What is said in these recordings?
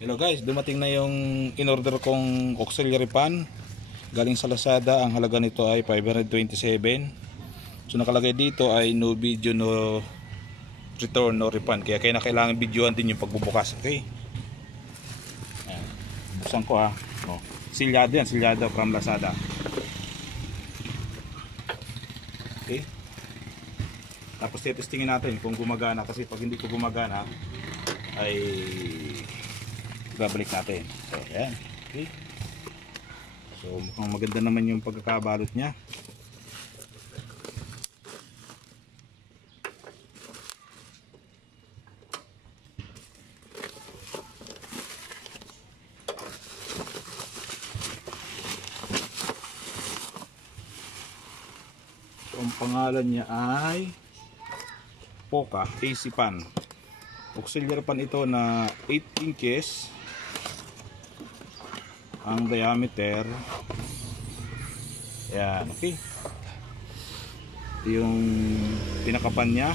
Hello guys, dumating na yung in-order kong auxiliary pan galing sa Lazada. Ang halaga nito ay 527. So nakalagay dito ay no video, no return, no refund. Kaya kailangan videoan din yung pagbubukas. Okay, ayan. Buksan ko ha. Silyado yan, silyado from Lazada. Okay, tapos testingin natin kung gumagana, kasi pag hindi ko gumagana ay babalik natin. So ayan, okay. So mukhang maganda naman yung pagkakabalot nya. So ang pangalan niya ay Poca AC Pan. Auxiliary pan ito na 8 inches ang diameter. Yan, okay. Ito yung pinakapan nya.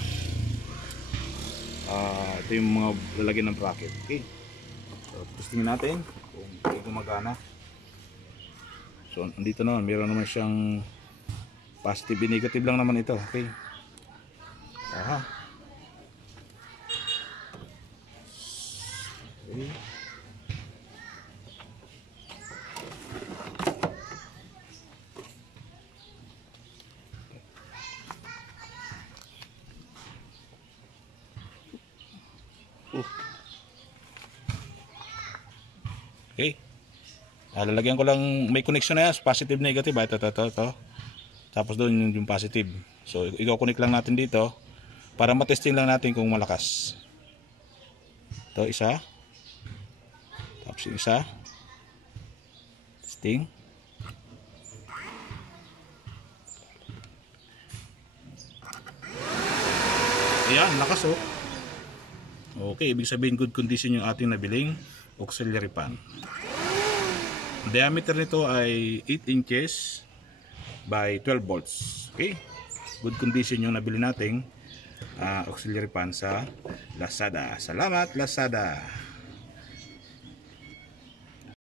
Ito yung mga lalagyan ng bracket. Okay, so testingin natin kung gumagana. So andito naman, meron naman siyang positive, negative lang naman ito. Okay, aha. Okay. Okay. Lalagyan ko lang, may connection na yan, positive negative. Ito. Tapos doon yung positive. So i-connect lang natin dito para matesting lang natin kung malakas. Ito isa. Tapos yung isa. Testing. Ayan, lakas oh. Okay, ibig sabihin good condition yung ating nabiling auxiliary pan. Diameter nito ay 8 inches by 12 volts. Okay, good condition yung nabili nating auxiliary pan sa Lazada. Salamat Lazada.